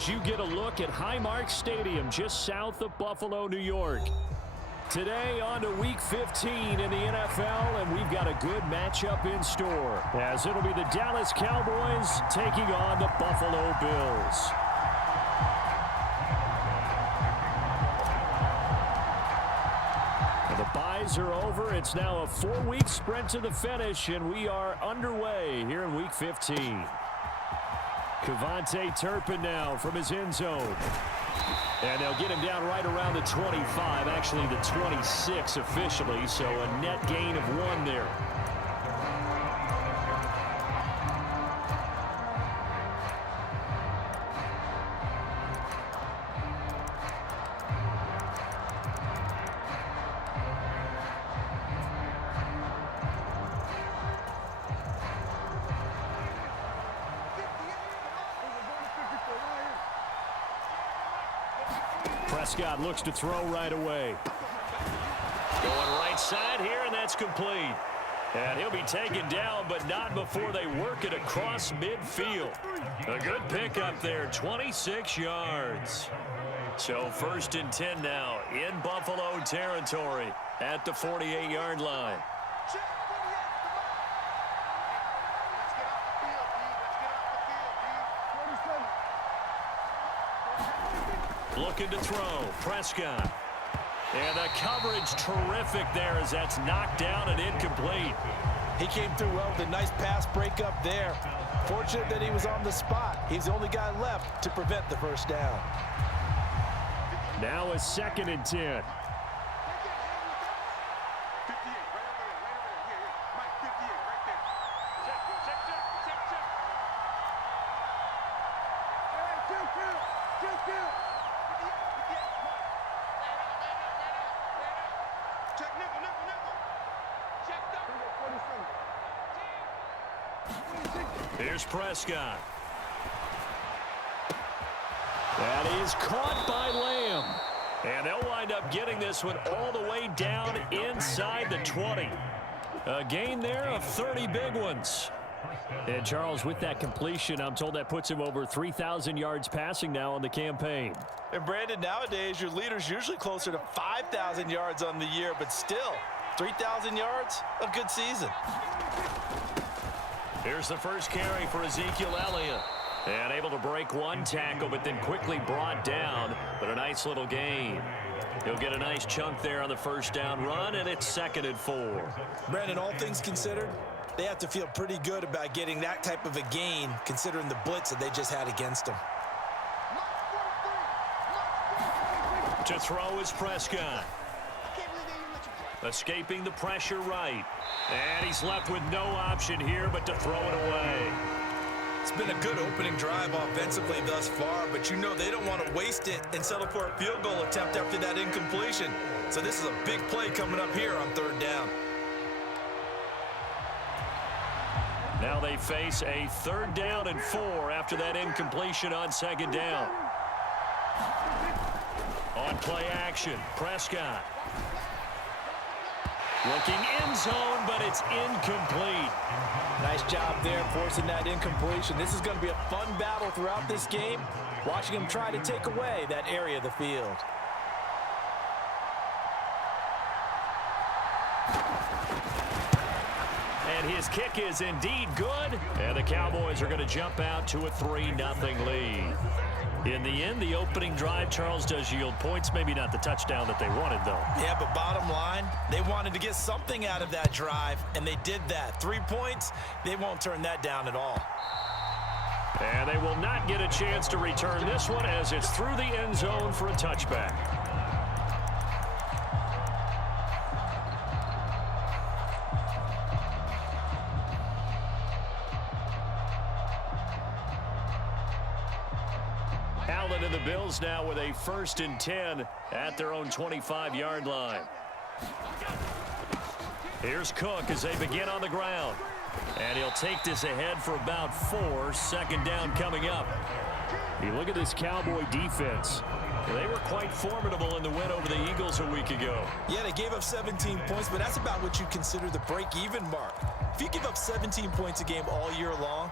as you get a look at Highmark Stadium just south of Buffalo, New York. Today on to Week 15 in the NFL, and we've got a good matchup in store, as it'll be the Dallas Cowboys taking on the Buffalo Bills. The byes are over. It's now a 4-week sprint to the finish, and we are underway here in Week 15. Kevontae Turpin now from his end zone. And they'll get him down right around the 25, actually the 26 officially, so a net gain of 1 there. Prescott looks to throw right away. Going right side here, and that's complete. And he'll be taken down, but not before they work it across midfield. A good pickup there, 26 yards. So 1st and 10 now in Buffalo territory at the 48-yard line. Looking to throw, Prescott. And the coverage terrific there as that's knocked down and incomplete. He came through well with a nice pass breakup there. Fortunate that he was on the spot. He's the only guy left to prevent the first down. Now a 2nd and 10. Here's Prescott. That is caught by Lamb. And they'll wind up getting this one all the way down inside the 20. A gain there of 30 big ones. And Charles, with that completion, I'm told that puts him over 3,000 yards passing now on the campaign. And Brandon, nowadays your leader's usually closer to 5,000 yards on the year, but still, 3,000 yards, a good season. Here's the first carry for Ezekiel Elliott. And able to break 1 tackle, but then quickly brought down. But a nice little gain. He'll get a nice chunk there on the first down run, and it's 2nd and 4. Brandon, all things considered, they have to feel pretty good about getting that type of a gain, considering the blitz that they just had against them. To throw is Prescott. Escaping the pressure right. And he's left with no option here but to throw it away. It's been a good opening drive offensively thus far, but you know they don't want to waste it and settle for a field goal attempt after that incompletion. So this is a big play coming up here on 3rd down. Now they face a 3rd down and 4 after that incompletion on 2nd down. On play action, Prescott. Looking end zone, but it's incomplete. Nice job there forcing that incompletion. This is going to be a fun battle throughout this game, watching him try to take away that area of the field. And his kick is indeed good. And the Cowboys are going to jump out to a 3-0 lead. In the end, the opening drive, Charles, does yield points. Maybe not the touchdown that they wanted, though. Yeah, but bottom line, they wanted to get something out of that drive, and they did that. 3 points, they won't turn that down at all. And they will not get a chance to return this one as it's through the end zone for a touchback. Allen and the Bills now with a 1st and 10 at their own 25-yard line. Here's Cook as they begin on the ground. And he'll take this ahead for about 4. 2nd down coming up. You look at this Cowboy defense. They were quite formidable in the win over the Eagles a week ago. Yeah, they gave up 17 points, but that's about what you consider the break-even mark. If you give up 17 points a game all year long,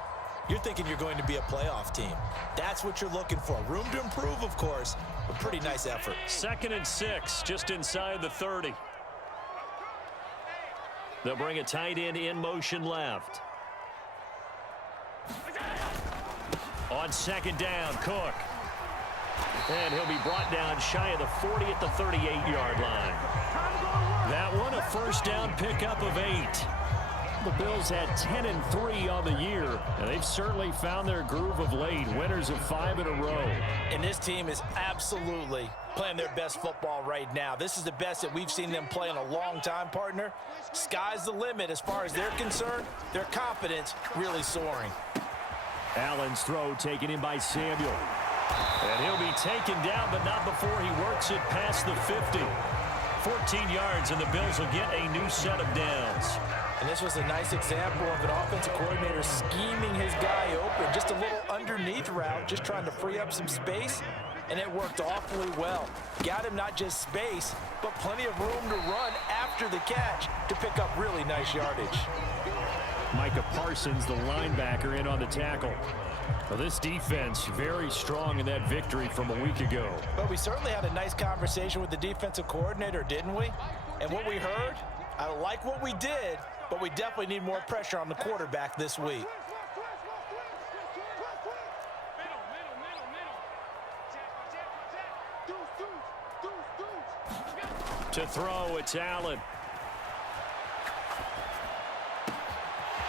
you're thinking you're going to be a playoff team. That's what you're looking for. Room to improve, of course, but pretty nice effort. 2nd and 6, just inside the 30. They'll bring a tight end in motion left. On 2nd down, Cook. And he'll be brought down shy of the 40 at the 38-yard line. That one, a first down pickup of 8. The Bills had 10-3 on the year, and they've certainly found their groove of late. Winners of 5 in a row. And this team is absolutely playing their best football right now. This is the best that we've seen them play in a long time, partner. Sky's the limit as far as they're concerned. Their confidence really soaring. Allen's throw taken in by Samuel. And he'll be taken down, but not before he works it past the 50. 14 yards, and the Bills will get a new set of downs. And this was a nice example of an offensive coordinator scheming his guy open. Just a little underneath route, just trying to free up some space, and it worked awfully well. Got him not just space, but plenty of room to run after the catch to pick up really nice yardage. Micah Parsons, the linebacker, in on the tackle. Well, this defense very strong in that victory from a week ago. But we certainly had a nice conversation with the defensive coordinator, didn't we? And what we heard, I like what we did, but we definitely need more pressure on the quarterback this week. To throw, it's Allen.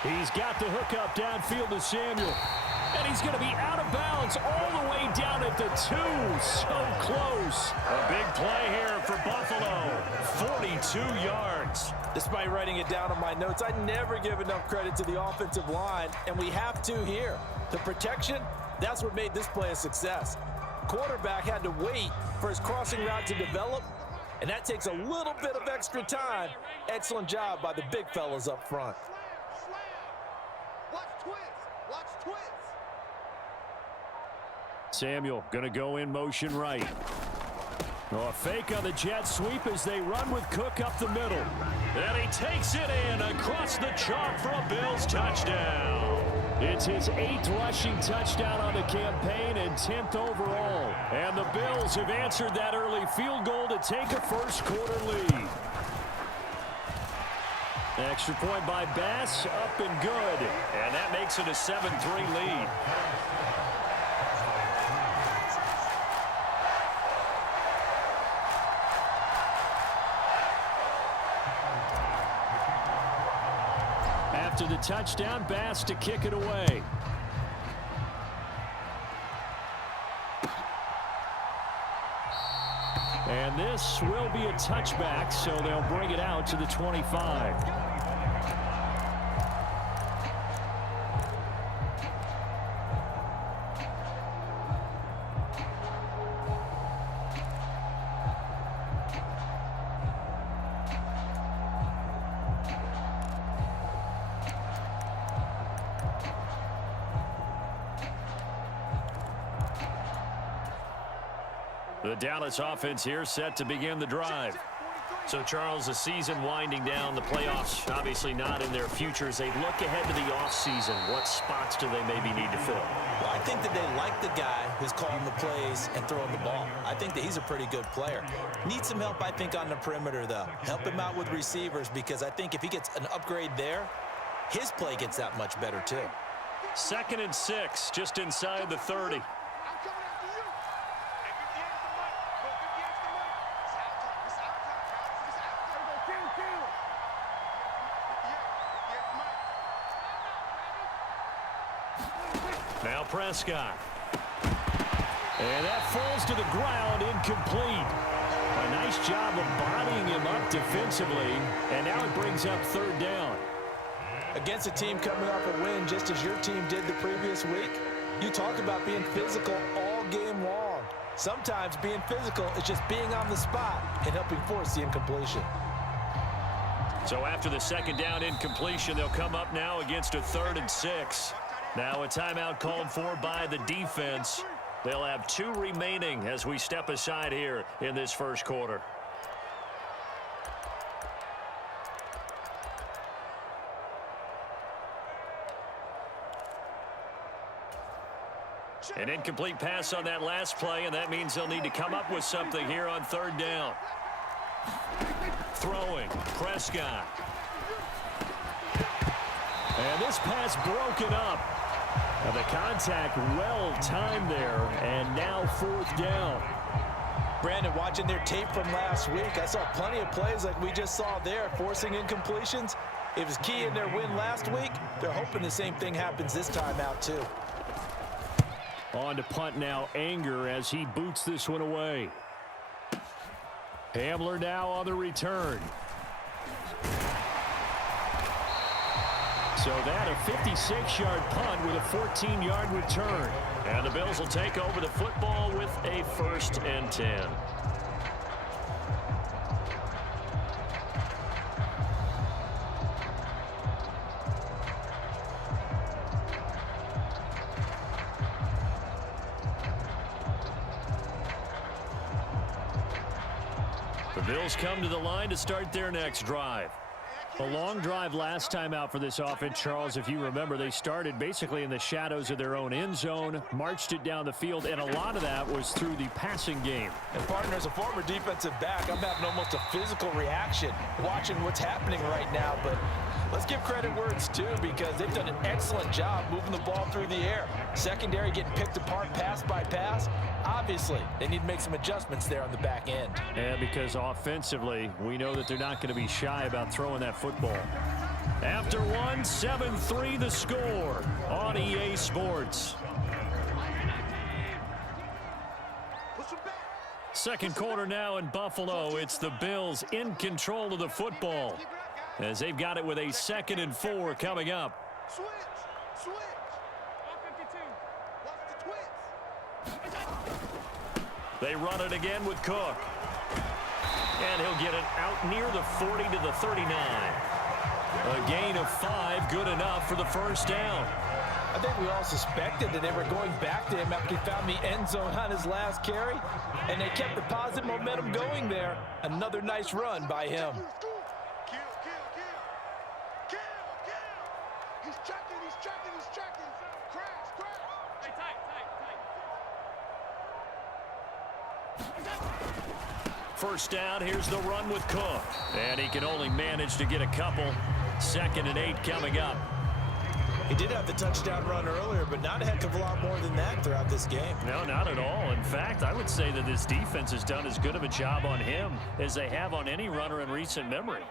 He's got the hook up downfield to Samuel. And he's going to be out of bounds all the way down at the 2. So close. A big play here for Buffalo. 42 yards. Despite writing it down on my notes, I never give enough credit to the offensive line, and we have to here. The protection, that's what made this play a success. Quarterback had to wait for his crossing route to develop, and that takes a little bit of extra time. Excellent job by the big fellas up front. Samuel going to go in motion right. Oh, a fake on the jet sweep as they run with Cook up the middle. And he takes it in across the chalk for a Bills touchdown. It's his 8th rushing touchdown on the campaign and 10th overall. And the Bills have answered that early field goal to take a first-quarter lead. Extra point by Bass, up and good. And that makes it a 7-3 lead. After the touchdown, Bass to kick it away. And this will be a touchback, so they'll bring it out to the 25. The Dallas offense here set to begin the drive. So, Charles, the season winding down, the playoffs obviously not in their futures. They look ahead to the offseason. What spots do they maybe need to fill? Well, I think that they like the guy who's calling the plays and throwing the ball. I think that he's a pretty good player. Needs some help, I think, on the perimeter, though. Help him out with receivers, because I think if he gets an upgrade there, his play gets that much better, too. 2nd and 6, just inside the 30. Now Prescott. And that falls to the ground, incomplete. A nice job of bodying him up defensively, and now it brings up 3rd down. Against a team coming off a win just as your team did the previous week, you talk about being physical all game long. Sometimes being physical is just being on the spot and helping force the incompletion. So after the 2nd down incompletion, they'll come up now against a 3rd and 6. Now a timeout called for by the defense. They'll have 2 remaining as we step aside here in this first quarter. An incomplete pass on that last play, and that means they'll need to come up with something here on third down. Throwing, Prescott. And this pass broken up. Now the contact well timed there, and now fourth down. Brandon, watching their tape from last week, I saw plenty of plays like we just saw there, forcing incompletions. It was key in their win last week. They're hoping the same thing happens this time out, too. On to punt now, Anger, as he boots this one away. Hamler now on the return. So that a 56-yard punt with a 14-yard return. And the Bills will take over the football with a 1st and 10. The Bills come to the line to start their next drive. A long drive last time out for this offense, Charles. If you remember, they started basically in the shadows of their own end zone, marched it down the field, and a lot of that was through the passing game. And partner, as a former defensive back, I'm having almost a physical reaction watching what's happening right now. But let's give credit where it's due, because they've done an excellent job moving the ball through the air. Secondary getting picked apart pass by pass. Obviously, they need to make some adjustments there on the back end. And because offensively, we know that they're not going to be shy about throwing that football. After one, 7-3 the score on EA Sports. Second quarter now in Buffalo. It's the Bills in control of the football, as they've got it with a 2nd and 4 coming up. They run it again with Cook. And he'll get it out near the 40 to the 39. A gain of 5, good enough for the first down. I think we all suspected that they were going back to him after he found the end zone on his last carry. And they kept the positive momentum going there. Another nice run by him. He's checking. Crash. Hey, tight. First down, here's the run with Cook. And he can only manage to get a couple. 2nd and 8 coming up. He did have the touchdown run earlier, but not a heck of a lot more than that throughout this game. No, not at all. In fact, I would say that this defense has done as good of a job on him as they have on any runner in recent memory.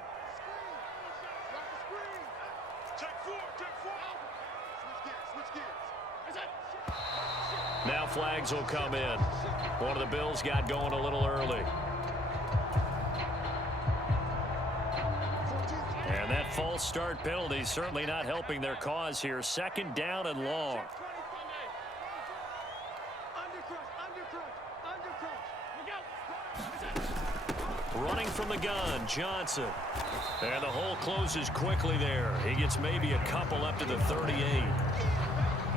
Now flags will come in. One of the Bills got going a little early. And that false start penalty certainly not helping their cause here. 2nd down and long. Running from the gun, Johnson. And the hole closes quickly there. He gets maybe a couple up to the 38.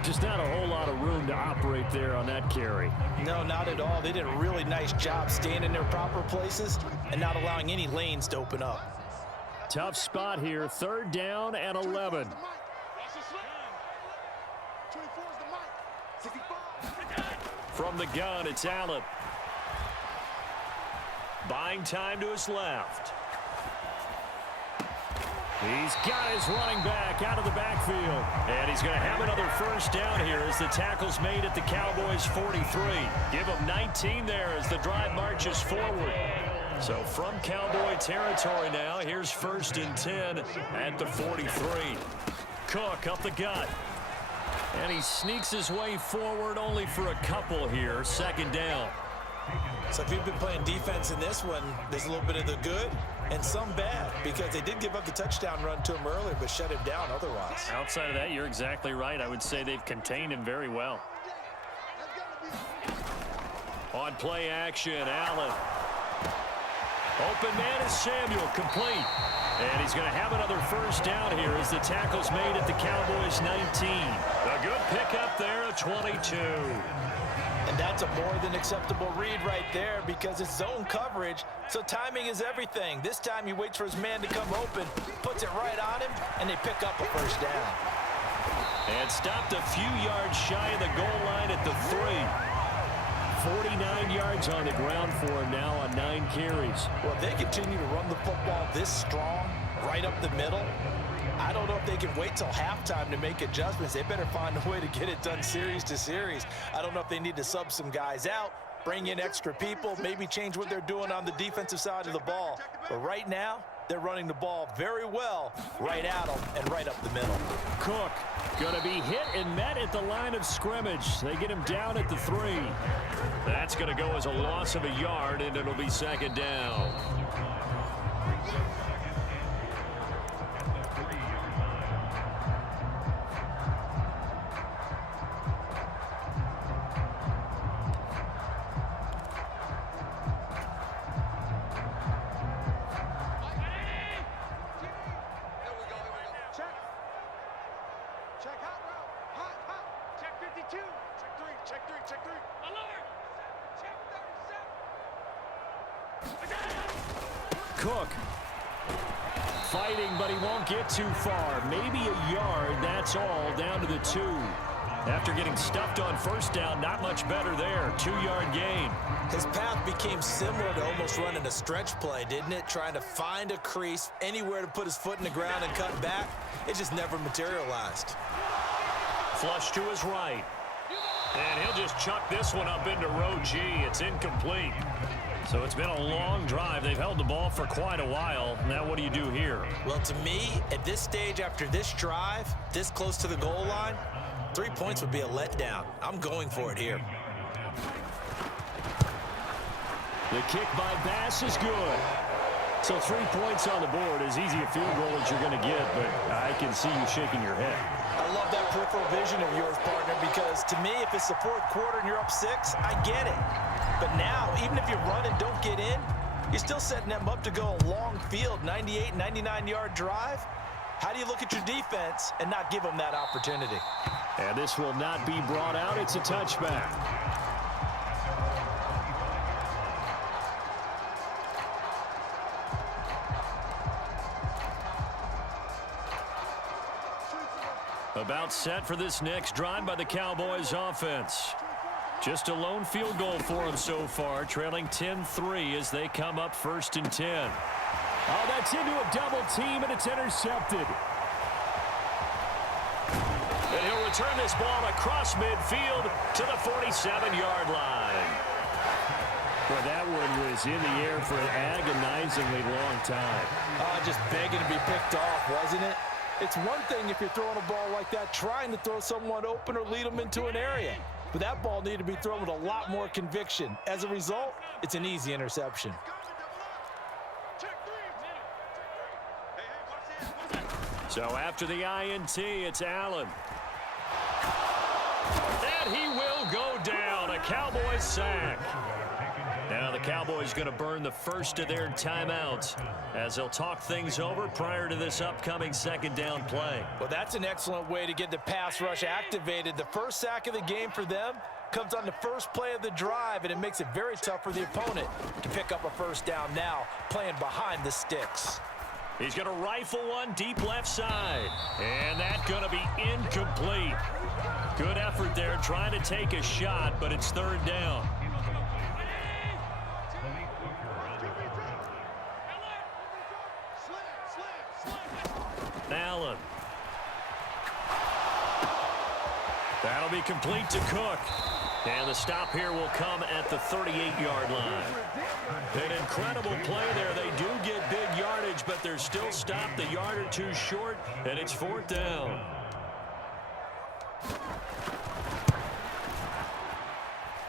Just not a whole lot of room to operate there on that carry. No, not at all. They did a really nice job staying in their proper places and not allowing any lanes to open up. Tough spot here. 3rd down and 11. From the gun, it's Allen. Buying time to his left. He's got his running back out of the backfield. And he's going to have another first down here as the tackle's made at the Cowboys 43. Give him 19 there as the drive marches forward. So from Cowboy territory now, here's 1st and 10 at the 43. Cook up the gut. And he sneaks his way forward only for a couple here. 2nd down. So if you've been playing defense in this one, there's a little bit of the good and some bad, because they did give up the touchdown run to him earlier but shut him down otherwise. Outside of that, you're exactly right. I would say they've contained him very well. On play action, Allen. Open man is Samuel, complete. And he's going to have another first down here as the tackle's made at the Cowboys 19. A good pickup there, a 22. And that's a more than acceptable read right there, because it's zone coverage, so timing is everything. This time he waits for his man to come open, puts it right on him, and they pick up a first down. And stopped a few yards shy of the goal line at the 3. 49 yards on the ground for him now on 9 carries. Well, if they continue to run the football this strong, right up the middle, I don't know if they can wait till halftime to make adjustments. They better find a way to get it done series to series. I don't know if they need to sub some guys out, bring in extra people, maybe change what they're doing on the defensive side of the ball. But right now, they're running the ball very well right at them and right up the middle. Cook going to be hit and met at the line of scrimmage. They get him down at the 3. That's going to go as a loss of a yard, and it'll be 2nd down. Cook fighting, but he won't get too far. Maybe a yard, that's all, down to the 2. After getting stuffed on 1st down, not much better there. 2-yard gain. His path became similar to almost running a stretch play, didn't it? Trying to find a crease, anywhere to put his foot in the ground and cut back. It just never materialized. Flush to his right. And he'll just chuck this one up into row G. It's incomplete. So it's been a long drive. They've held the ball for quite a while. Now what do you do here? Well, to me, at this stage after this drive, this close to the goal line, 3 points would be a letdown. I'm going for it here. The kick by Bass is good. So 3 points on the board, as easy a field goal as you're going to get, but I can see you shaking your head. I love that peripheral vision of yours, partner, because to me, if it's the 4th quarter and you're up 6, I get it. But now, even if you run and don't get in, you're still setting them up to go a long field, 98, 99-yard drive. How do you look at your defense and not give them that opportunity? And this will not be brought out. It's a touchback. About set for this next drive by the Cowboys offense. Just a lone field goal for them so far, trailing 10-3 as they come up 1st and 10. Oh, that's into a double team, and it's intercepted. And he'll return this ball across midfield to the 47-yard line. Well, that one was in the air for an agonizingly long time. Just begging to be picked off, wasn't it? It's one thing if you're throwing a ball like that, trying to throw someone open or lead them into an area. But that ball needed to be thrown with a lot more conviction. As a result, it's an easy interception. So after the INT, it's Allen. And he will go down. A Cowboys sack. Now the Cowboys going to burn the first of their timeouts as they'll talk things over prior to this upcoming 2nd down play. Well, that's an excellent way to get the pass rush activated. The first sack of the game for them comes on the first play of the drive, and it makes it very tough for the opponent to pick up a 1st down now, playing behind the sticks. He's going to rifle one deep left side, and that's going to be incomplete. Good effort there trying to take a shot, but it's 3rd down. Allen. That'll be complete to Cook. And the stop here will come at the 38-yard line. An incredible play there. They do get big yardage, but they're still stopped a yard or 2 short, and it's 4th down.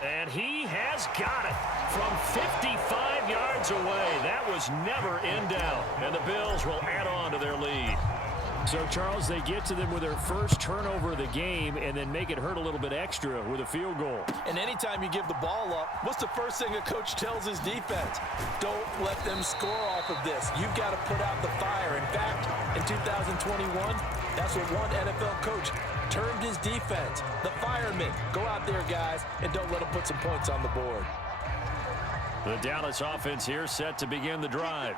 And he has got it from 55 yards away. That was never in doubt. And the Bills will add on to their lead. So, Charles, they get to them with their first turnover of the game and then make it hurt a little bit extra with a field goal. And anytime you give the ball up, what's the first thing a coach tells his defense? Don't let them score off of this. You've got to put out the fire. In fact, in 2021, that's what one NFL coach termed his defense. The firemen. Go out there, guys, and don't let them put some points on the board. The Dallas offense here set to begin the drive.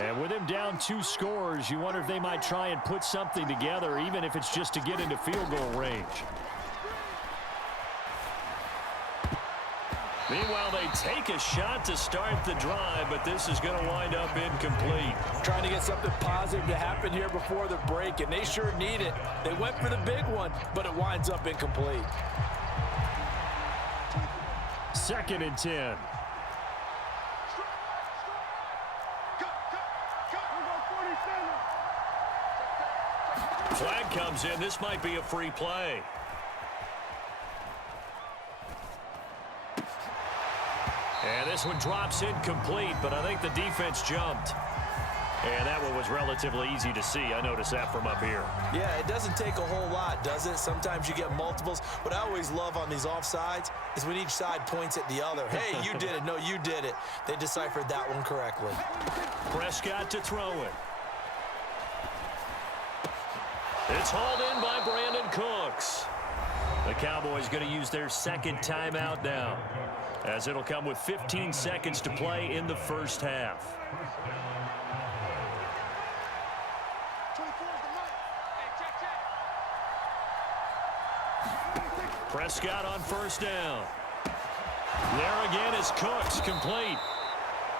And with him down 2 scores, you wonder if they might try and put something together, even if it's just to get into field goal range. Meanwhile, they take a shot to start the drive, but this is going to wind up incomplete. Trying to get something positive to happen here before the break, and they sure need it. They went for the big one, but it winds up incomplete. 2nd and 10. Flag comes in. This might be a free play. And this one drops incomplete, but I think the defense jumped. And that one was relatively easy to see. I noticed that from up here. Yeah, it doesn't take a whole lot, does it? Sometimes you get multiples. What I always love on these offsides is when each side points at the other. Hey, you did it. No, you did it. They deciphered that one correctly. Prescott to throw it. It's hauled in by Brandon Cooks. The Cowboys going to use their 2nd timeout now, as it'll come with 15 seconds to play in the first half. Prescott on 1st down. There again is Cooks, complete.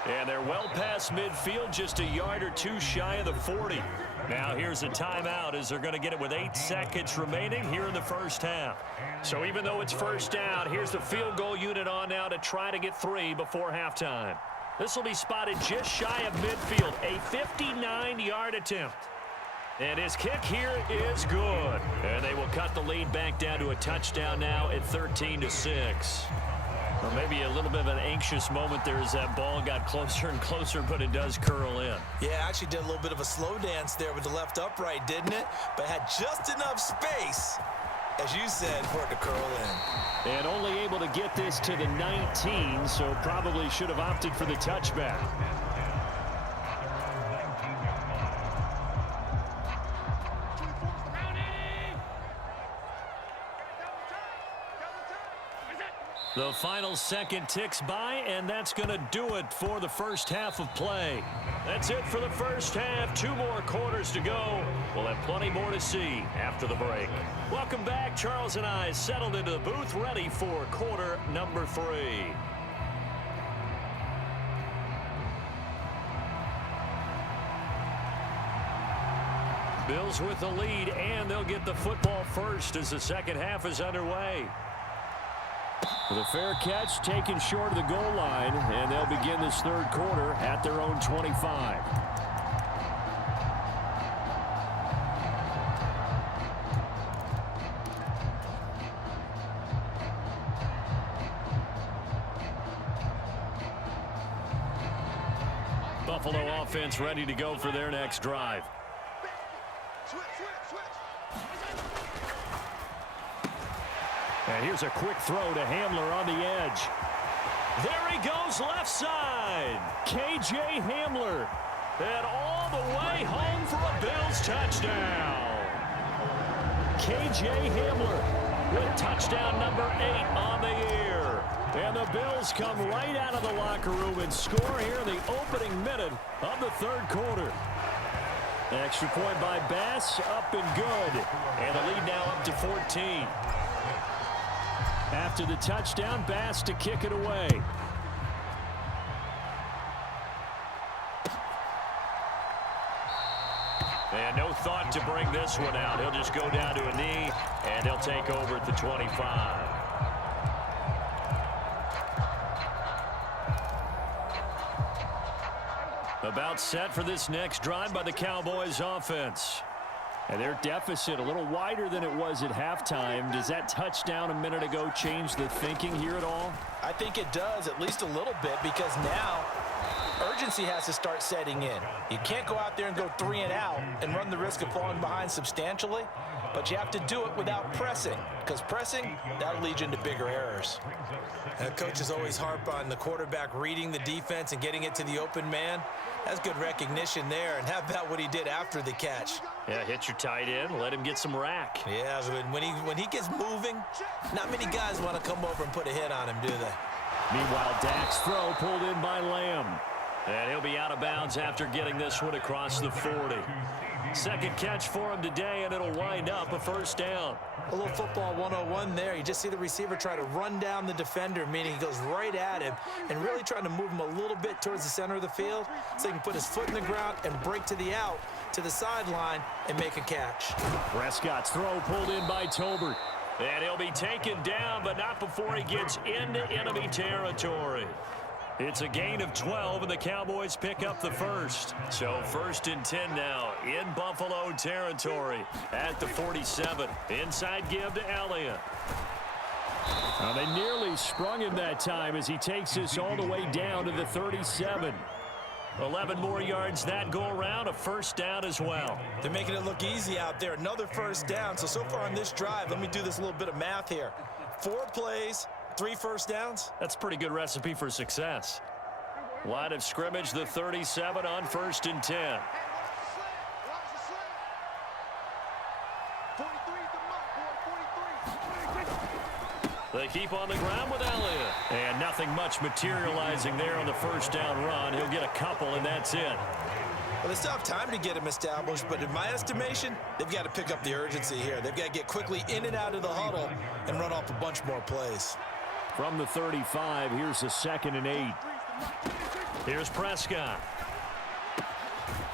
And they're well past midfield, just a yard or 2 shy of the 40. Now here's a timeout as they're going to get it with 8 seconds remaining here in the first half. So even though it's 1st down, here's the field goal unit on now to try to get 3 before halftime. This will be spotted just shy of midfield, a 59-yard attempt. And his kick here is good. And they will cut the lead back down to a touchdown now at 13-6. Or maybe a little bit of an anxious moment there as that ball got closer and closer, but it does curl in. Yeah, actually did a little bit of a slow dance there with the left upright, didn't it? But had just enough space, as you said, for it to curl in. And only able to get this to the 19, so probably should have opted for the touchback. The final second ticks by, and that's going to do it for the first half of play. That's it for the first half. 2 more quarters to go. We'll have plenty more to see after the break. Welcome back. Charles and I settled into the booth, ready for quarter number 3. Bills with the lead, and they'll get the football first as the second half is underway. With a fair catch taken short of the goal line, and they'll begin this 3rd quarter at their own 25. Buffalo offense ready to go for their next drive. And here's a quick throw to Hamler on the edge. There he goes left side. K.J. Hamler. And all the way home for a Bills touchdown. K.J. Hamler with touchdown number 8 on the year. And the Bills come right out of the locker room and score here in the opening minute of the 3rd quarter. An extra point by Bass, up and good. And the lead now up to 14. After the touchdown, Bass to kick it away. And no thought to bring this one out. He'll just go down to a knee, and he'll take over at the 25. About set for this next drive by the Cowboys offense. And their deficit a little wider than it was at halftime. Does that touchdown a minute ago change the thinking here at all? I think it does, at least a little bit, because now urgency has to start setting in. You can't go out there and go 3 and out and run the risk of falling behind substantially, but you have to do it without pressing, because pressing, that'll lead you into bigger errors. And coaches always harp on the quarterback reading the defense and getting it to the open man. That's good recognition there. And how about what he did after the catch? Yeah, hit your tight end, let him get some rack. Yeah, when he gets moving, not many guys want to come over and put a hit on him, do they? Meanwhile, Dak's throw pulled in by Lamb. And he'll be out of bounds after getting this one across the 40. Second catch for him today, and it'll wind up a first down. A little football 101 there. You just see the receiver try to run down the defender, meaning he goes right at him and really trying to move him a little bit towards the center of the field so he can put his foot in the ground and break to the out, to the sideline, and make a catch. Prescott's throw pulled in by Tolbert. And he'll be taken down, but not before he gets into enemy territory. It's a gain of 12, and the Cowboys pick up the first. So 1st and 10 now in Buffalo territory at the 47. Inside give to Elliott. Now they nearly sprung him that time as he takes this all the way down to the 37. 11 more yards that go around, a first down as well. They're making it look easy out there. Another first down. So far on this drive, let me do this little bit of math here. 4 plays, 3 first downs. That's a pretty good recipe for success. Line of scrimmage, the 37 on 1st and 10. They keep on the ground with Elliott. And nothing much materializing there on the first down run. He'll get a couple, and that's it. Well, they still have time to get him established, but in my estimation, they've got to pick up the urgency here. They've got to get quickly in and out of the huddle and run off a bunch more plays. From the 35, here's the 2nd and 8. Here's Prescott.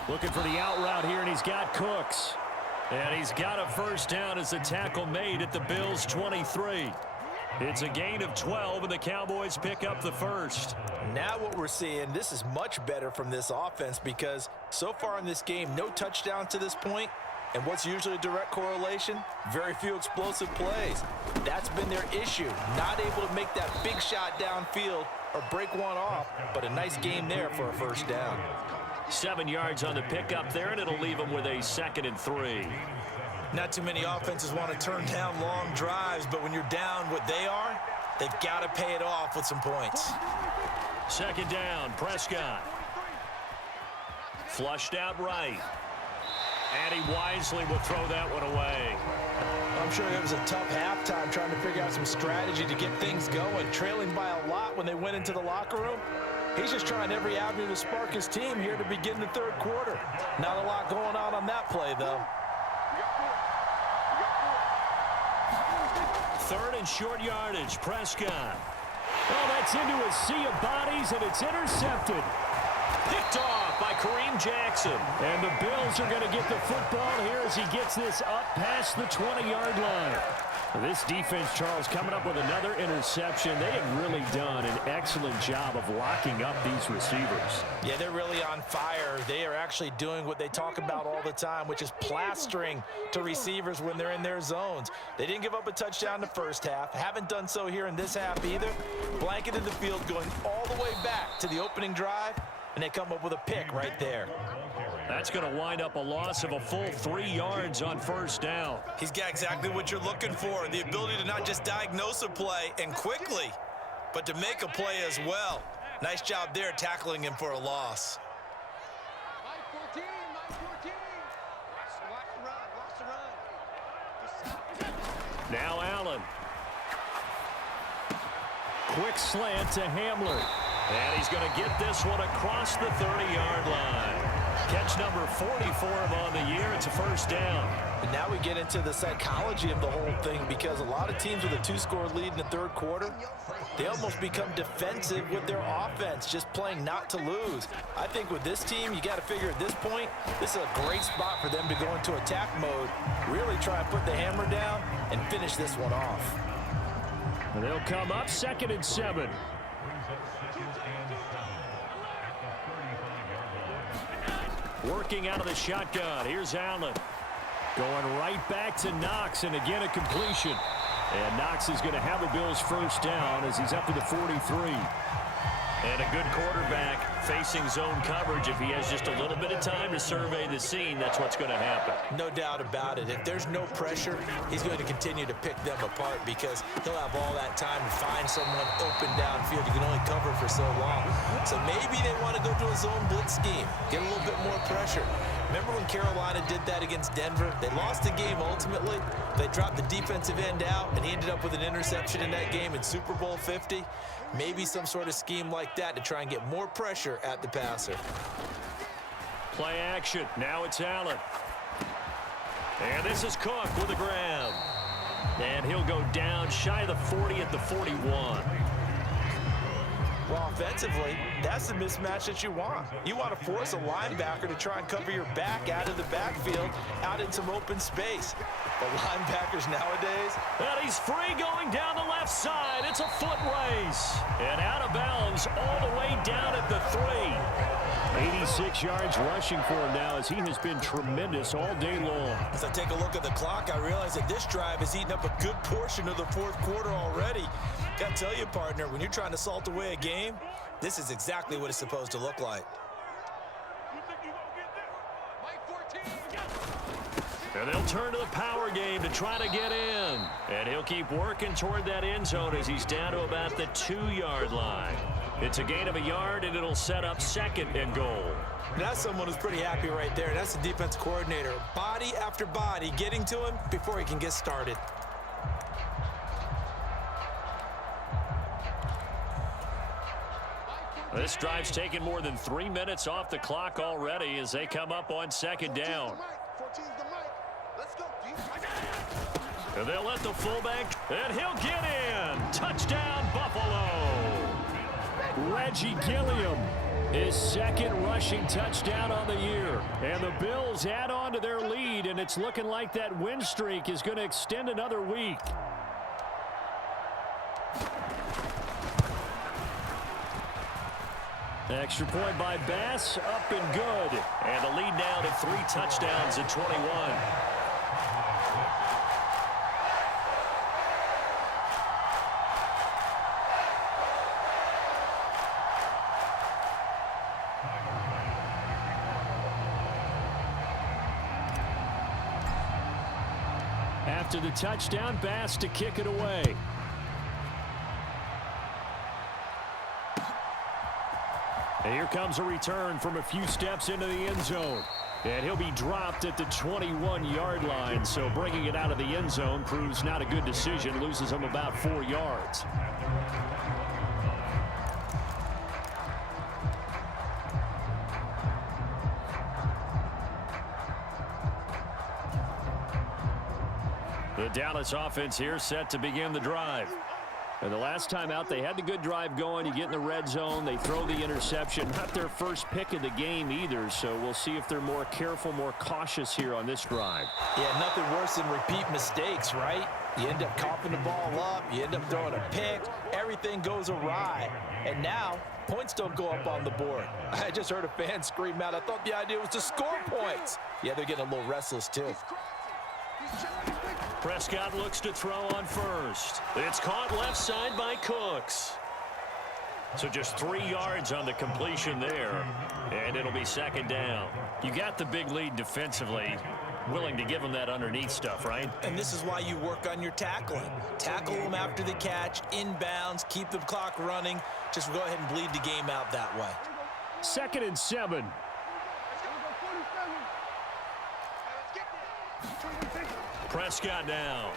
Looking for the out route here, and he's got Cooks. And he's got a first down as the tackle made at the Bills' 23. It's a gain of 12, and the Cowboys pick up the first. Now what we're seeing, this is much better from this offense because so far in this game, no touchdowns to this point. And what's usually a direct correlation? Very few explosive plays. That's been their issue. Not able to make that big shot downfield or break one off, but a nice game there for a first down. 7 yards on the pickup there, and it'll leave them with a 2nd and 3. Not too many offenses want to turn down long drives, but when you're down what they are, they've got to pay it off with some points. 2nd down, Prescott. Flushed out right. And he wisely will throw that one away. I'm sure it was a tough halftime trying to figure out some strategy to get things going. Trailing by a lot when they went into the locker room. He's just trying every avenue to spark his team here to begin the 3rd quarter. Not a lot going on that play, though. 3rd and short yardage, Prescott. Oh, that's into a sea of bodies, and it's intercepted. Picked off by Kareem Jackson. And the Bills are going to get the football here as he gets this up past the 20-yard line. This defense, Charles, coming up with another interception. They have really done an excellent job of locking up these receivers. Yeah, they're really on fire. They are actually doing what they talk about all the time, which is plastering to receivers when they're in their zones. They didn't give up a touchdown in the first half. Haven't done so here in this half either. Blanketed the field going all the way back to the opening drive, and they come up with a pick right there. That's going to wind up a loss of a full 3 yards on first down. He's got exactly what you're looking for, the ability to not just diagnose a play and quickly, but to make a play as well. Nice job there tackling him for a loss. Now Allen. Quick slant to Hamler. And he's going to get this one across the 30-yard line. Catch number 40 for him on the year. It's a first down. And now we get into the psychology of the whole thing because a lot of teams with a 2-score lead in the 3rd quarter, they almost become defensive with their offense, just playing not to lose. I think with this team, you got to figure at this point, this is a great spot for them to go into attack mode, really try and put the hammer down and finish this one off. And they'll come up 2nd and 7. Working out of the shotgun. Here's Allen. Going right back to Knox, and again a completion. And Knox is going to have the Bills' first down as he's up to the 43. And a good quarterback facing zone coverage. If he has just a little bit of time to survey the scene, that's what's going to happen. No doubt about it. If there's no pressure, he's going to continue to pick them apart because he'll have all that time to find someone open downfield. You can only cover for so long. So maybe they want to go to a zone blitz scheme, get a little bit more pressure. Remember when Carolina did that against Denver? They lost the game ultimately. They dropped the defensive end out, and he ended up with an interception in that game in Super Bowl 50. Maybe some sort of scheme like that to try and get more pressure at the passer. Play action. Now it's Allen. And this is Cook with a grab. And he'll go down shy of the 40 at the 41. Well, offensively, that's the mismatch that you want. You want to force a linebacker to try and cover your back out of the backfield, out in some open space. But linebackers nowadays... And he's free going down the left side. It's a foot race. And out of bounds all the way down at the 3. 86 yards rushing for him now as he has been tremendous all day long. As I take a look at the clock, I realize that this drive has eaten up a good portion of the fourth quarter already. Got to tell you, partner, when you're trying to salt away a game, this is exactly what it's supposed to look like. And they'll turn to the power game to try to get in. And he'll keep working toward that end zone as he's down to about the 2-yard line. It's a gain of a yard, and it'll set up 2nd and goal. That's someone who's pretty happy right there. That's the defense coordinator. Body after body getting to him before he can get started. This drive's taken more than 3 minutes off the clock already as they come up on 2nd down. And they'll let the fullback, and he'll get in. Touchdown, Buffalo. Reggie Gilliam, his 2nd rushing touchdown on the year. And the Bills add on to their lead, and it's looking like that win streak is going to extend another week. Extra point by Bass, up and good. And the lead now to 3 touchdowns at 21. After the touchdown, Bass to kick it away. And here comes a return from a few steps into the end zone. And he'll be dropped at the 21-yard line. So bringing it out of the end zone proves not a good decision. Loses him about 4 yards. The Dallas offense here set to begin the drive. And the last time out, they had the good drive going. You get in the red zone, they throw the interception. Not their first pick of the game either, so we'll see if they're more careful, more cautious here on this drive. Yeah, nothing worse than repeat mistakes, right? You end up coughing the ball up, you end up throwing a pick, everything goes awry. And now, points don't go up on the board. I just heard a fan scream out, I thought the idea was to score points. Yeah, they're getting a little restless too. Prescott looks to throw on first. It's caught left side by Cooks. So just 3 yards on the completion there, and it'll be 2nd down. You got the big lead defensively. Willing to give them that underneath stuff, right? And this is why you work on your tackling. Tackle them after the catch, inbounds, keep the clock running. Just go ahead and bleed the game out that way. 2nd and 7. Prescott now.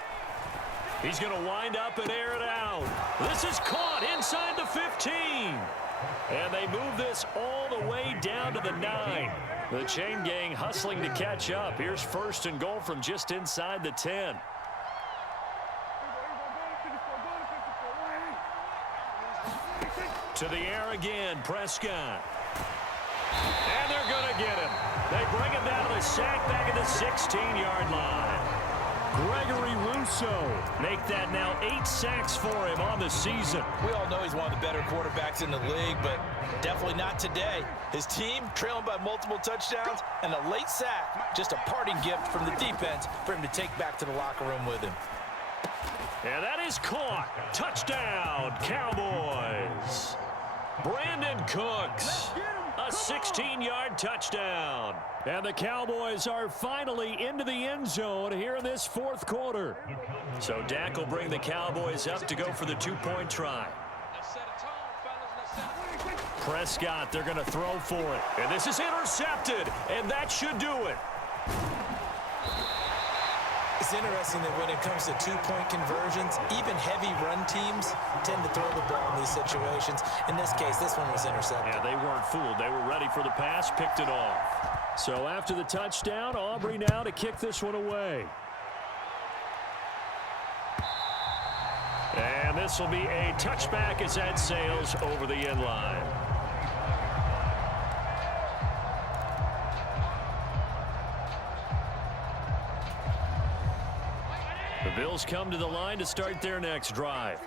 He's going to wind up and air it out. This is caught inside the 15. And they move this all the way down to the 9. The chain gang hustling to catch up. Here's 1st and goal from just inside the 10. To the air again, Prescott. And they're going to get him. They bring him down to the sack back at the 16-yard line. Gregory Rousseau make that now 8 sacks for him on the season. We all know he's one of the better quarterbacks in the league, but definitely not today. His team trailing by multiple touchdowns and a late sack. Just a parting gift from the defense for him to take back to the locker room with him. And that is caught. Touchdown, Cowboys. Brandon Cooks. A 16-yard touchdown. And the Cowboys are finally into the end zone here in this 4th quarter. So Dak will bring the Cowboys up to go for the 2-point try. Prescott, they're going to throw for it. And this is intercepted, and that should do it. It's interesting that when it comes to two-point conversions, even heavy run teams tend to throw the ball in these situations. In this case, this one was intercepted. Yeah, they weren't fooled. They were ready for the pass, picked it off. So after the touchdown, Aubrey now to kick this one away. And this will be a touchback as that sails over the end line. The Bills come to the line to start their next drive.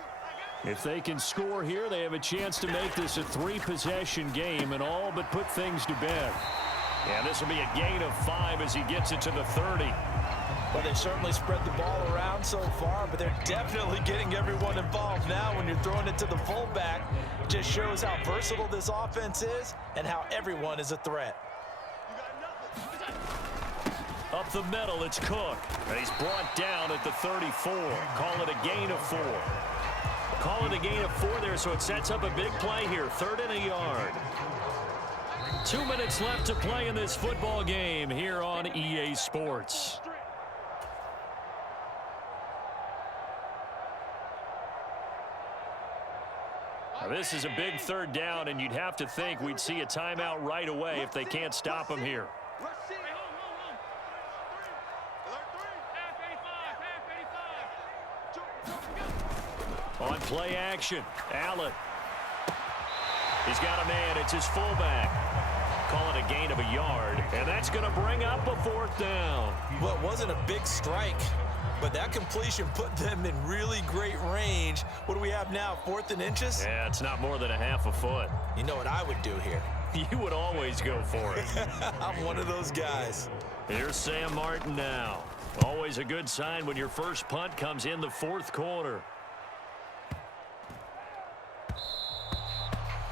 If they can score here, they have a chance to make this a three-possession game and all but put things to bed. And this will be a gain of 5 as he gets it to the 30. Well, they've certainly spread the ball around so far, but they're definitely getting everyone involved now when you're throwing it to the fullback. Just shows how versatile this offense is and how everyone is a threat. Up the middle, it's Cook. And he's brought down at the 34. Call it a gain of 4. Call it a gain of 4 there, so it sets up a big play here. 3rd and a yard. 2 minutes left to play in this football game here on EA Sports. Now, this is a big 3rd down, and you'd have to think we'd see a timeout right away if they can't stop him here. On play action, Allen. He's got a man. It's his fullback. Call it a gain of a yard, and that's going to bring up a 4th down. Well, it wasn't a big strike, but that completion put them in really great range. What do we have now, 4th and inches? Yeah, it's not more than a half a foot. You know what I would do here? You would always go for it. I'm one of those guys. Here's Sam Martin now. Always a good sign when your first punt comes in the 4th quarter.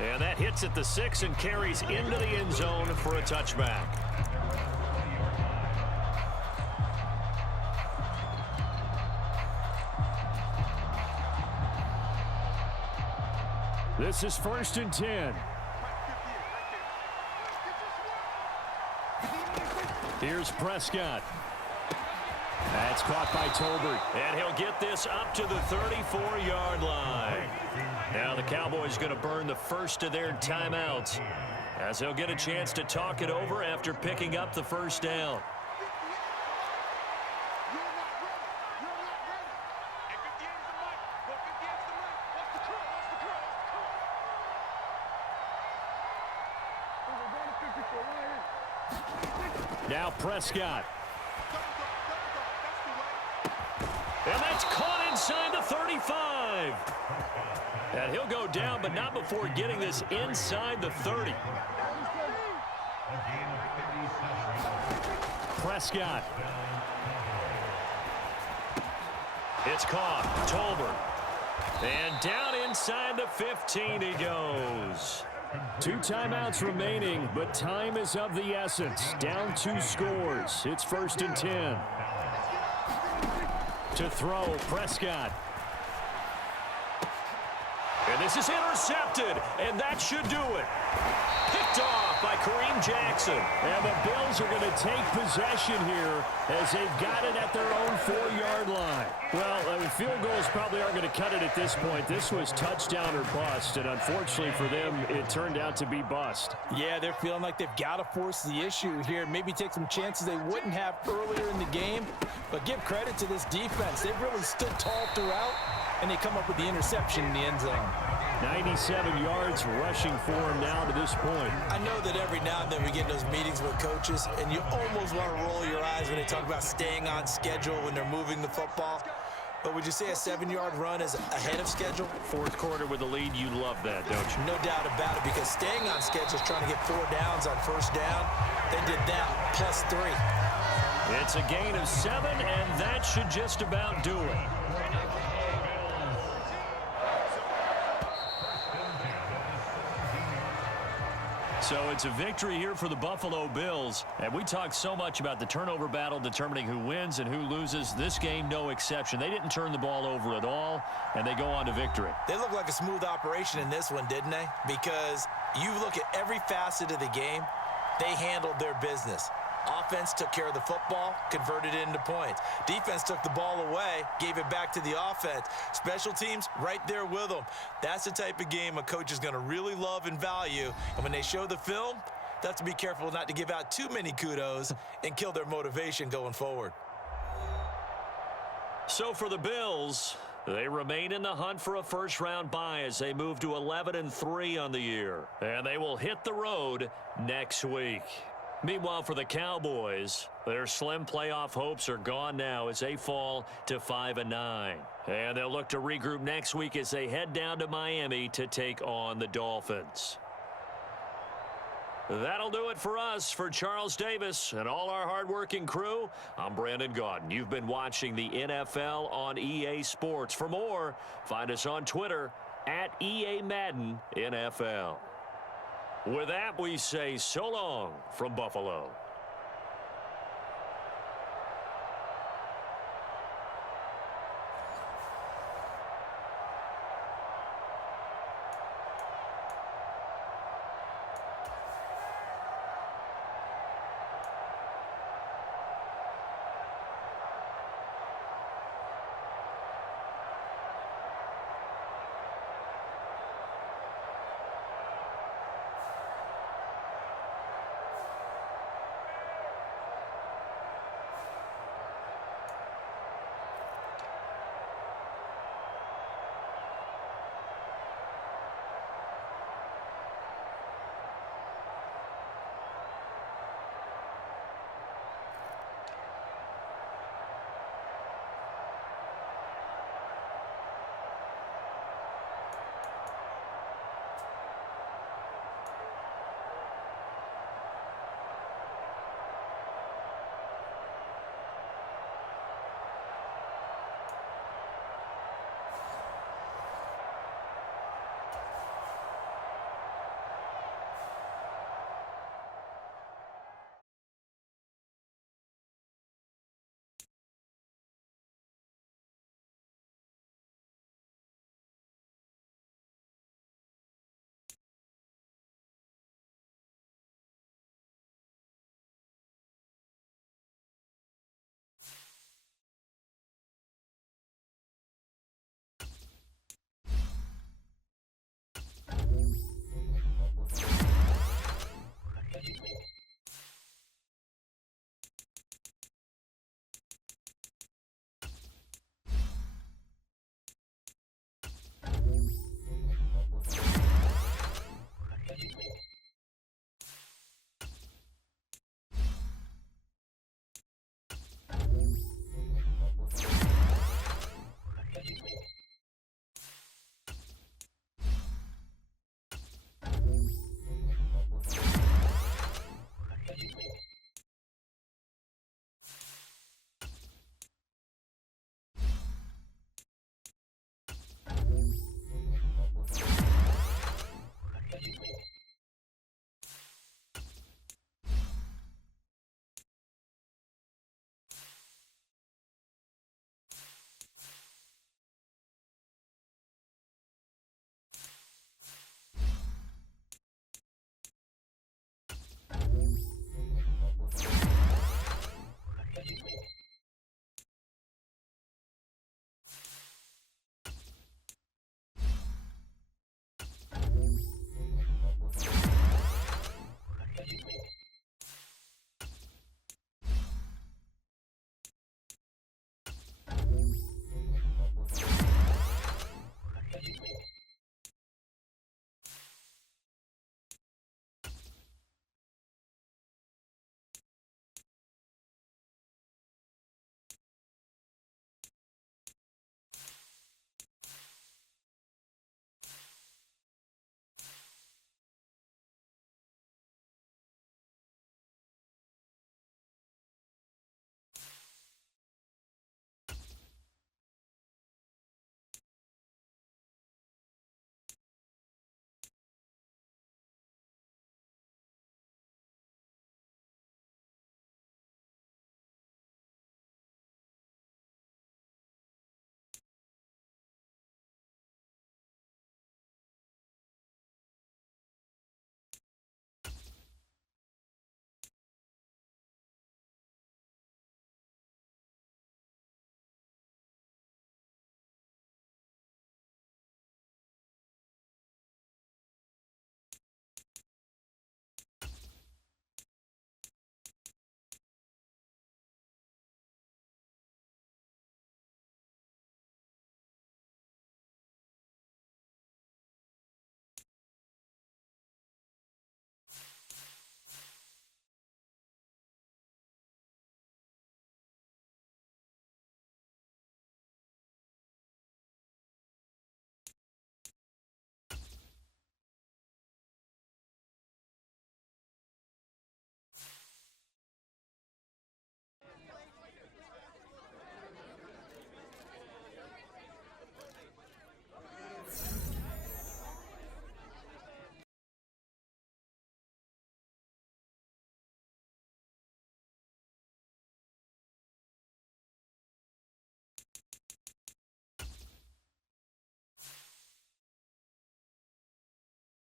And that hits at the 6 and carries into the end zone for a touchback. This is 1st and 10. Here's Prescott. That's caught by Tolbert. And he'll get this up to the 34-yard line. Now the Cowboys going to burn the first of their timeouts as they'll get a chance to talk it over after picking up the 1st down. Now Prescott. And that's caught inside the 35. And he'll go down, but not before getting this inside the 30. Prescott. It's caught. Tolbert. And down inside the 15 he goes. 2 timeouts remaining, but time is of the essence. Down 2 scores. It's 1st and 10. To throw, Prescott. And this is intercepted, and that should do it. Picked off by Kareem Jackson. And the Bills are going to take possession here as they've got it at their own 4-yard line. Well, field goals probably aren't going to cut it at this point. This was touchdown or bust, and unfortunately for them, it turned out to be bust. Yeah, they're feeling like they've got to force the issue here. Maybe take some chances they wouldn't have earlier in the game. But give credit to this defense. They've really stood tall throughout, and they come up with the interception in the end zone. 97 yards rushing for him now to this point. I know that every now and then we get in those meetings with coaches, and you almost want to roll your eyes when they talk about staying on schedule when they're moving the football. But would you say a 7-yard run is ahead of schedule? 4th quarter with the lead, you love that, don't you? No doubt about it, because staying on schedule is trying to get 4 downs on 1st down. They did that plus 3. It's a gain of 7, and that should just about do it. So it's a victory here for the Buffalo Bills. And we talked so much about the turnover battle determining who wins and who loses. This game, no exception. They didn't turn the ball over at all, and they go on to victory. They look like a smooth operation in this one, didn't they? Because you look at every facet of the game, they handled their business. Offense took care of the football, converted it into points. Defense took the ball away, gave it back to the offense. Special teams, right there with them. That's the type of game a coach is going to really love and value. And when they show the film, they have to be careful not to give out too many kudos and kill their motivation going forward. So for the Bills, they remain in the hunt for a first-round bye as they move to 11-3 on the year. And they will hit the road next week. Meanwhile, for the Cowboys, their slim playoff hopes are gone now as they fall to 5-9. And they'll look to regroup next week as they head down to Miami to take on the Dolphins. That'll do it for us. For Charles Davis and all our hardworking crew, I'm Brandon Gaudin. You've been watching the NFL on EA Sports. For more, find us on Twitter at EA Madden NFL. With that, we say so long from Buffalo.